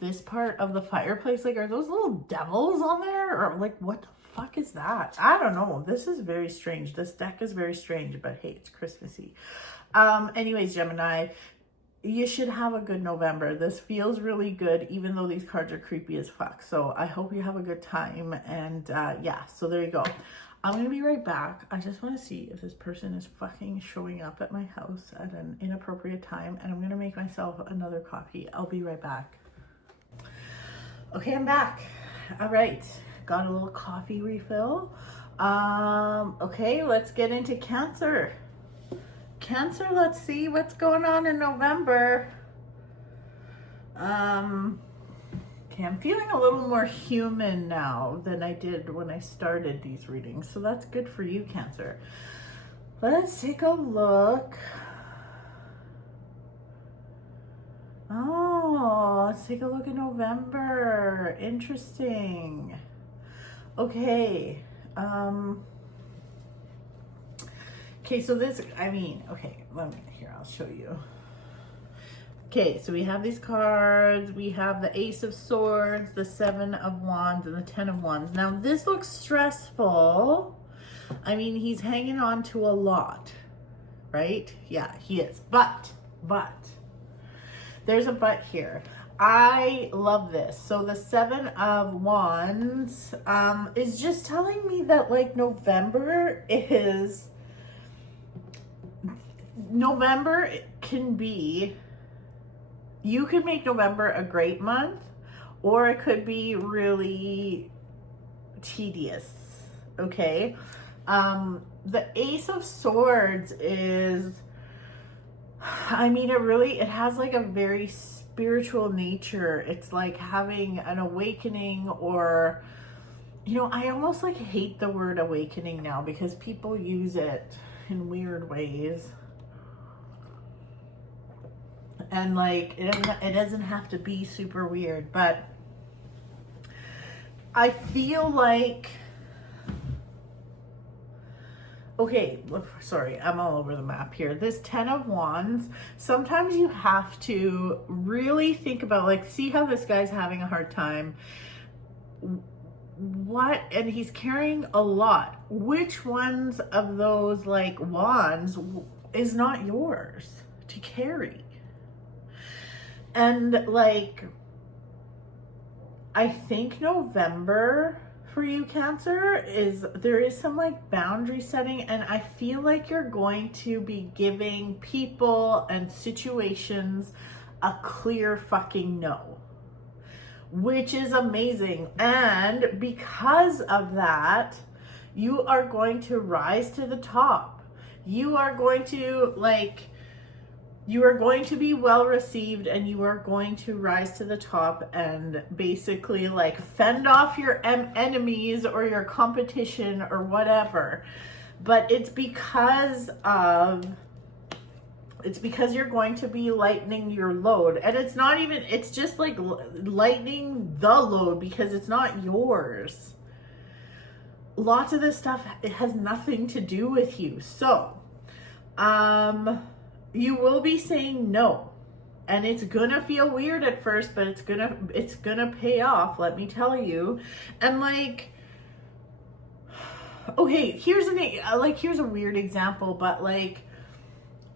this part of the fireplace. Like, are those little devils on there? Or like, what the fuck is that? I don't know. This is very strange. This deck is very strange, but hey, it's Christmassy. Anyways, Gemini, you should have a good November. This feels really good, even though these cards are creepy as fuck. So I hope you have a good time. And yeah, so there you go. I'm going to be right back. I just want to see if this person is fucking showing up at my house at an inappropriate time. And I'm going to make myself another coffee. I'll be right back. Okay, I'm back. All right. Got a little coffee refill. Okay, let's get into Cancer. Cancer, let's see what's going on in November. Okay, I'm feeling a little more human now than I did when I started these readings. So that's good for you, Cancer. Let's take a look. Oh, let's take a look at November. Interesting. Okay. Okay, so this, okay, here, I'll show you. Okay, so we have these cards. We have the Ace of Swords, the Seven of Wands, and the Ten of Wands. Now, this looks stressful. I mean, he's hanging on to a lot, right? Yeah, he is. But, there's a but here. I love this. So the Seven of Wands is just telling me that, like, November can be, you could make November a great month, or it could be really tedious, okay? The Ace of Swords is, it has like a very spiritual nature. It's like having an awakening, or, I almost like hate the word awakening now because people use it in weird ways. And like, it doesn't have to be super weird, but I feel like, okay, sorry, I'm all over the map here. This Ten of Wands, sometimes you have to really think about, like, see how this guy's having a hard time. And he's carrying a lot. Which ones of those, like, wands is not yours to carry? And like, I think November for you, Cancer, there is some like boundary setting, and I feel like you're going to be giving people and situations a clear fucking no, which is amazing. And because of that, you are going to rise to the top. You are going to be well received, and you are going to rise to the top and basically like fend off your enemies or your competition or whatever. But it's because you're going to be lightening your load. And it's just like lightening the load because it's not yours. Lots of this stuff, it has nothing to do with you. So, you will be saying no, and it's gonna feel weird at first, but it's gonna pay off, let me tell you. And like, okay, here's a weird example, but like,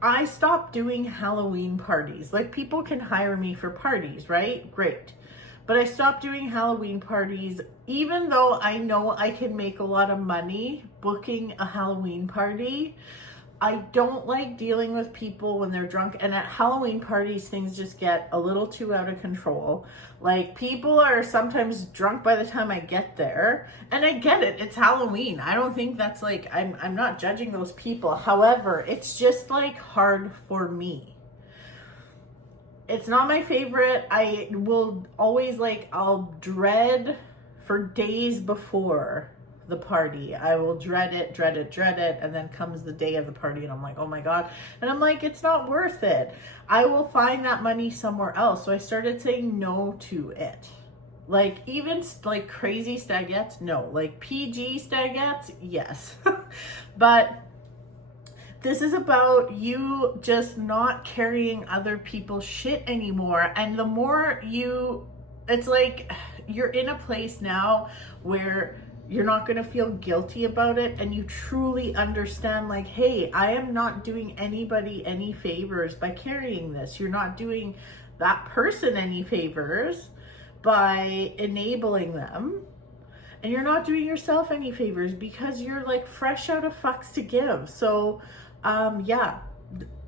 I stopped doing Halloween parties. Like, people can hire me for parties, right? Great. But I stopped doing Halloween parties, even though I know I can make a lot of money booking a Halloween party. I don't like dealing with people when they're drunk, and at Halloween parties, things just get a little too out of control. Like, people are sometimes drunk by the time I get there, and I get it, it's Halloween. I don't think that's like, I'm not judging those people. However, it's just like hard for me. It's not my favorite. I will always I'll dread for days before the party. I will dread it, and then comes the day of the party and I'm like, oh my God. And I'm like, it's not worth it. I will find that money somewhere else. So I started saying no to it. Like, even like crazy stagettes, no. Like PG stagettes, yes. But this is about you just not carrying other people's shit anymore. And the more it's like you're in a place now where you're not going to feel guilty about it, and you truly understand, like, hey, I am not doing anybody any favors by carrying this. You're not doing that person any favors by enabling them, and you're not doing yourself any favors because you're like fresh out of fucks to give. So yeah,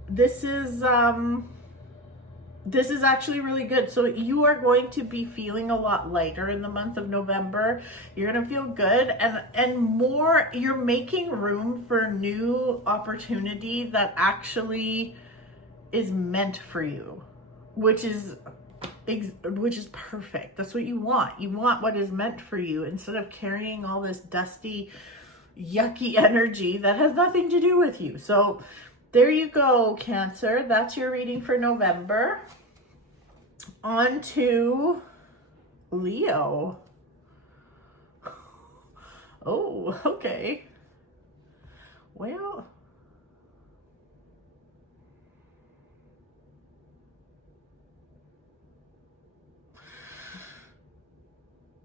this is this is actually really good. So you are going to be feeling a lot lighter in the month of November. You're going to feel good, and more, you're making room for new opportunity that actually is meant for you, which is perfect. That's what you want. You want what is meant for you instead of carrying all this dusty, yucky energy that has nothing to do with you. So there you go, Cancer. That's your reading for November. On to Leo. Oh, okay. Well,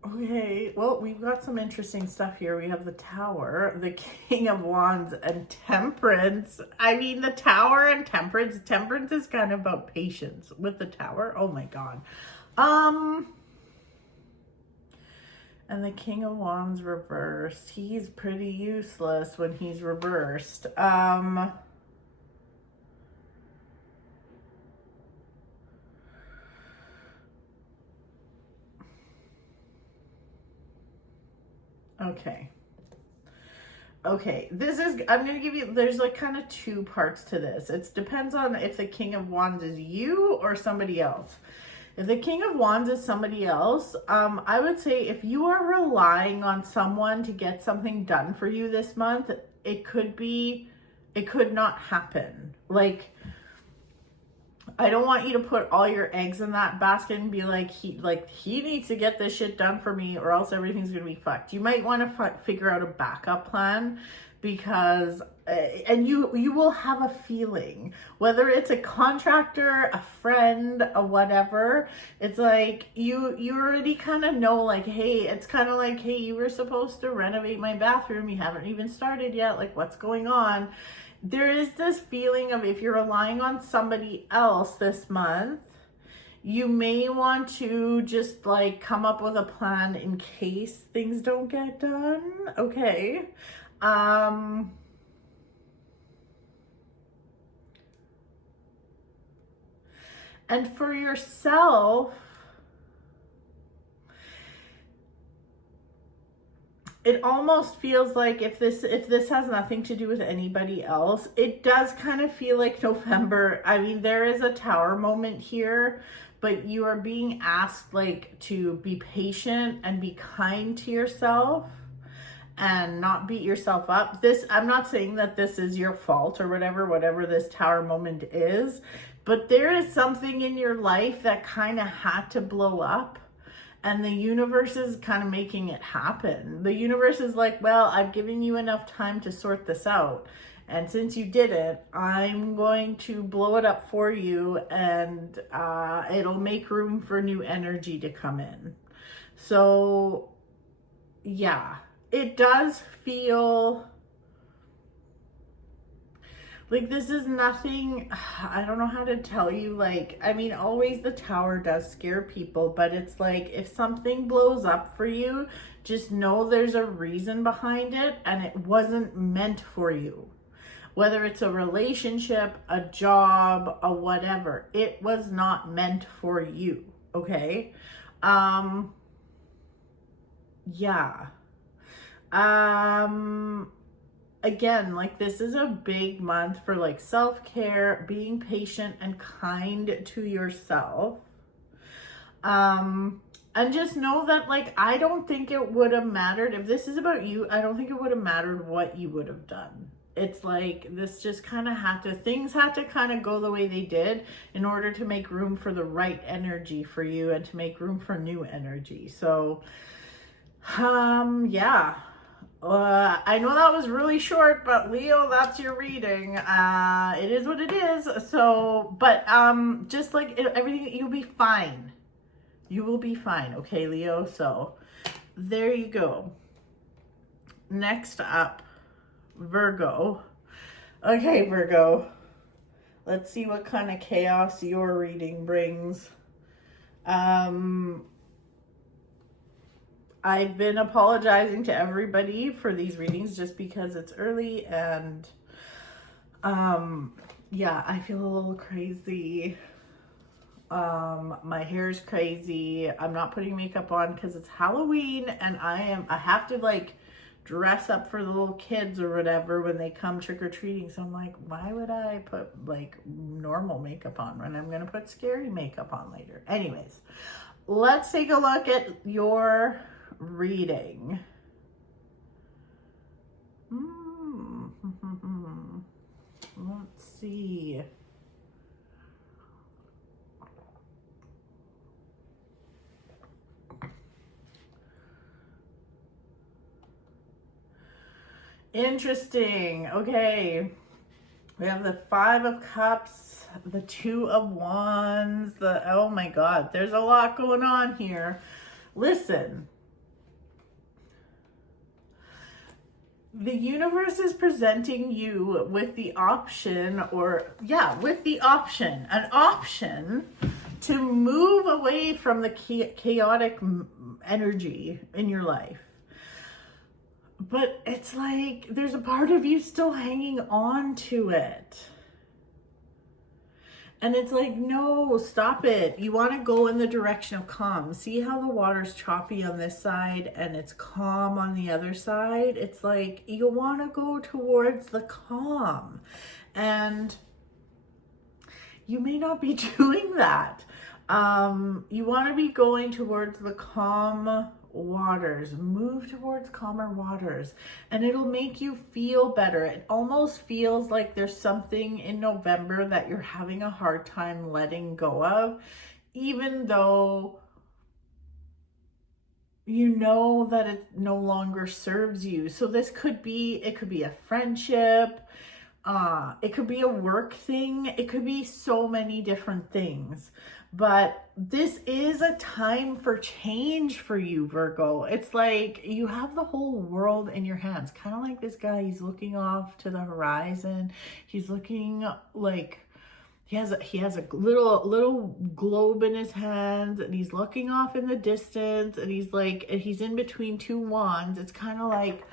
okay, well, we've got some interesting stuff here. We have the Tower, the King of Wands, and Temperance. I mean, the Tower and Temperance. Temperance is kind of about patience with the Tower. Oh my God. And the King of Wands reversed. He's pretty useless when he's reversed. Okay, this is, I'm going to give you, there's like kind of two parts to this. It depends on if the King of Wands is you or somebody else. If the King of Wands is somebody else, I would say if you are relying on someone to get something done for you this month, it could not happen. Like, I don't want you to put all your eggs in that basket and be like, he needs to get this shit done for me or else everything's going to be fucked. You might want to figure out a backup plan, because, and you will have a feeling, whether it's a contractor, a friend, a whatever, it's like, you already kind of know, like, hey, it's kind of like, hey, you were supposed to renovate my bathroom. You haven't even started yet. Like, what's going on? There is this feeling of, if you're relying on somebody else this month, you may want to just like come up with a plan in case things don't get done. Okay. And for yourself, it almost feels like if this has nothing to do with anybody else, it does kind of feel like November. I mean, there is a Tower moment here, but you are being asked like to be patient and be kind to yourself and not beat yourself up. I'm not saying that this is your fault or whatever this Tower moment is, but there is something in your life that kind of had to blow up. And the universe is kind of making it happen. The universe is like, well, I've given you enough time to sort this out. And since you didn't, I'm going to blow it up for you, and it'll make room for new energy to come in. So, yeah, it does feel like this is nothing, I don't know how to tell you, like, I mean, always the Tower does scare people, but it's like, if something blows up for you, just know there's a reason behind it, and it wasn't meant for you. Whether it's a relationship, a job, a whatever, it was not meant for you, okay? Yeah. Again, like, this is a big month for like self-care, being patient and kind to yourself. And just know that, like, I don't think it would have mattered if this is about you. I don't think it would have mattered what you would have done. It's like, this just kind of things had to kind of go the way they did in order to make room for the right energy for you and to make room for new energy. So, yeah. I know that was really short, but Leo, that's your reading. It is what it is. So, but just like everything, you'll be fine. You will be fine, okay, Leo? So, there you go. Next up, Virgo. Okay, Virgo. Let's see what kind of chaos your reading brings. I've been apologizing to everybody for these readings just because it's early, and yeah, I feel a little crazy. My hair is crazy. I'm not putting makeup on because it's Halloween and I have to like dress up for the little kids or whatever when they come trick-or-treating. So I'm like, why would I put like normal makeup on when I'm gonna put scary makeup on later? Anyways, let's take a look at your reading. Let's see. Interesting. Okay. We have the 5 of Cups, the 2 of Wands, oh my God, there's a lot going on here. Listen. The universe is presenting you with the option, an option to move away from the chaotic energy in your life. But it's like there's a part of you still hanging on to it. And it's like, no, stop it. You want to go in the direction of calm. See how the water's choppy on this side and it's calm on the other side? It's like you want to go towards the calm. And you may not be doing that. You want to be going towards the calm waters. Move towards calmer waters and it'll make you feel better. It almost feels like there's something in November that you're having a hard time letting go of, even though you know that it no longer serves you. So it could be a friendship, it could be a work thing, it could be so many different things. But this is a time for change for you, Virgo. It's like you have the whole world in your hands. Kind of like this guy, he's looking off to the horizon. He's looking like he has a little globe in his hands and he's looking off in the distance and he's in between 2 wands. It's kind of like,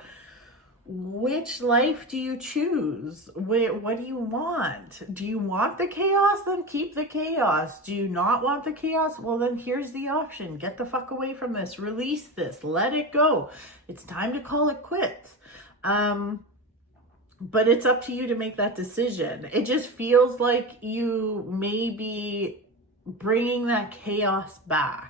which life do you choose? What do you want? Do you want the chaos? Then keep the chaos. Do you not want the chaos? Well, then here's the option. Get the fuck away from this. Release this. Let it go. It's time to call it quits. But it's up to you to make that decision. It just feels like you may be bringing that chaos back.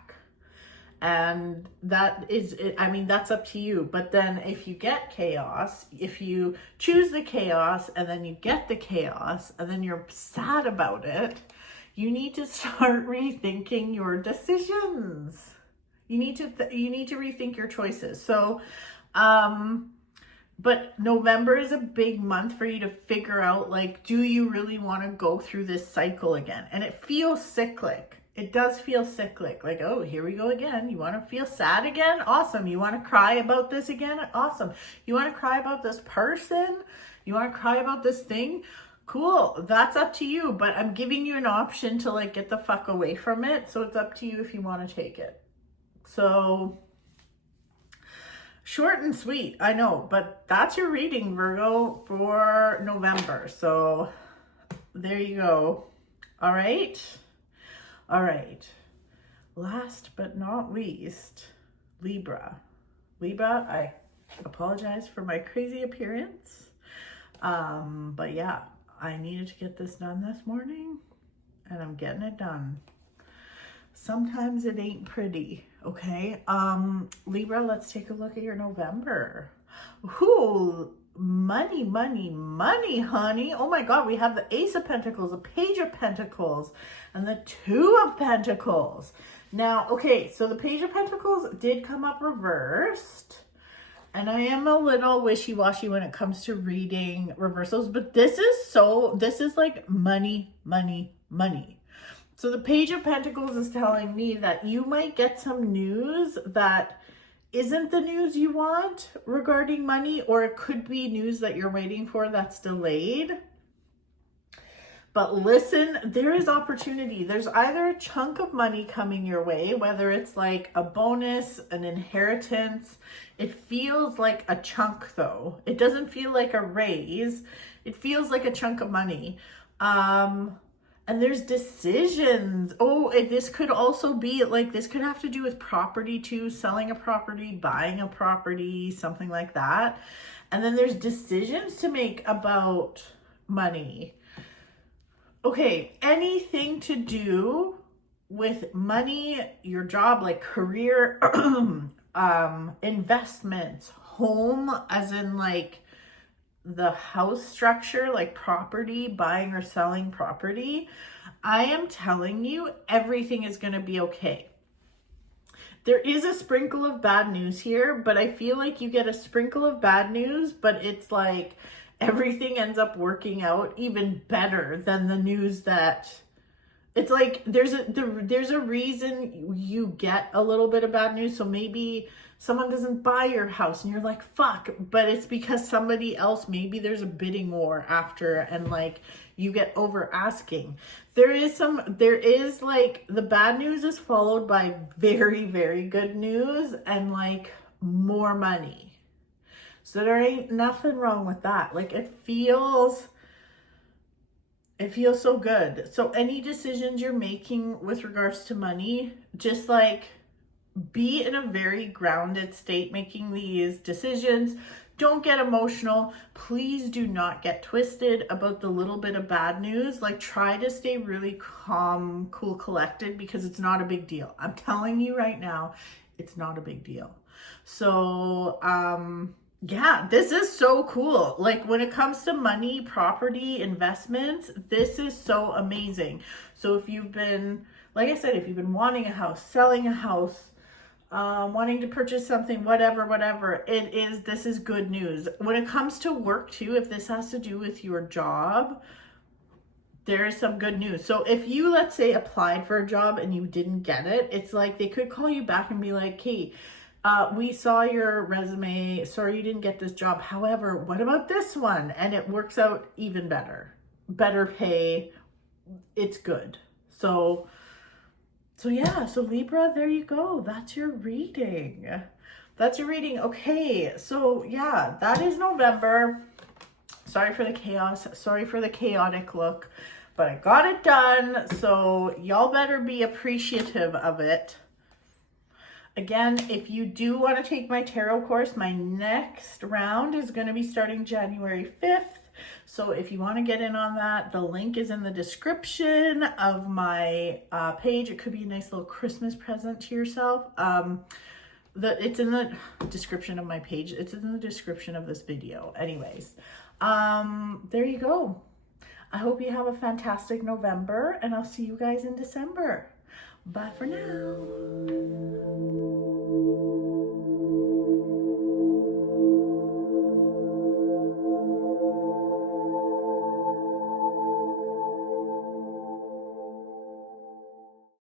And that is, I mean, that's up to you. But then if you get chaos, if you choose the chaos and then you get the chaos and then you're sad about it, you need to start rethinking your decisions. You need to rethink your choices. So, but November is a big month for you to figure out, like, do you really want to go through this cycle again? And it feels cyclic. It does feel cyclic, like, oh, here we go again. You want to feel sad again? Awesome. You want to cry about this again? Awesome. You want to cry about this person? You want to cry about this thing? Cool. That's up to you. But I'm giving you an option to like get the fuck away from it. So it's up to you if you want to take it. So short and sweet, I know, but that's your reading, Virgo, for November. So there you go. All right. All right, last but not least, Libra. Libra, I apologize for my crazy appearance. But yeah, I needed to get this done this morning and I'm getting it done. Sometimes it ain't pretty, okay? Libra, let's take a look at your November. Ooh, money, money, money, honey. Oh my God, we have the Ace of Pentacles, the Page of Pentacles, and the 2 of Pentacles. Now, okay, so the Page of Pentacles did come up reversed, and I am a little wishy-washy when it comes to reading reversals, but this is like money, money, money. So the Page of Pentacles is telling me that you might get some news that isn't the news you want regarding money, or it could be news that you're waiting for that's delayed. But listen, there is opportunity. There's either a chunk of money coming your way, whether it's like a bonus, an inheritance. It feels like a chunk though. It doesn't feel like a raise. It feels like a chunk of money. And And there's decisions. Oh, this could also be like, this could have to do with property too, selling a property, buying a property, something like that. And then there's decisions to make about money. Okay, anything to do with money, your job, like career, investments, home, as in like the house structure, like property, buying or selling property. I am telling you, everything is going to be okay. There is a sprinkle of bad news here, but I feel like you get a sprinkle of bad news, but it's like everything ends up working out even better than the news that it's like there's a reason you get a little bit of bad news. So maybe someone doesn't buy your house and you're like, fuck, but it's because somebody else, maybe there's a bidding war after and like you get over asking. There is like the bad news is followed by very, very good news and like more money. So there ain't nothing wrong with that. Like it feels so good. So any decisions you're making with regards to money, just like be in a very grounded state making these decisions. Don't get emotional. Please do not get twisted about the little bit of bad news. Like try to stay really calm, cool, collected, because it's not a big deal. I'm telling you right now, it's not a big deal. So, yeah, this is so cool. Like when it comes to money, property, investments, this is so amazing. So if you've been, like I said, if you've been wanting a house, selling a house, wanting to purchase something, whatever, this is good news. When it comes to work too, if this has to do with your job, there is some good news. So if you, let's say, applied for a job and you didn't get it, it's like they could call you back and be like, hey, we saw your resume. Sorry you didn't get this job. However, what about this one? And it works out even better. Better pay. It's good. So yeah, so Libra, there you go. That's your reading. Okay, so yeah, that is November. Sorry for the chaos. Sorry for the chaotic look, but I got it done. So y'all better be appreciative of it. Again, if you do want to take my tarot course, my next round is going to be starting January 5th. So if you want to get in on that, the link is in the description of my page. It could be a nice little Christmas present to yourself. It's in the description of my page. It's in the description of this video. Anyways, there you go. I hope you have a fantastic November, and I'll see you guys in December. Bye for now.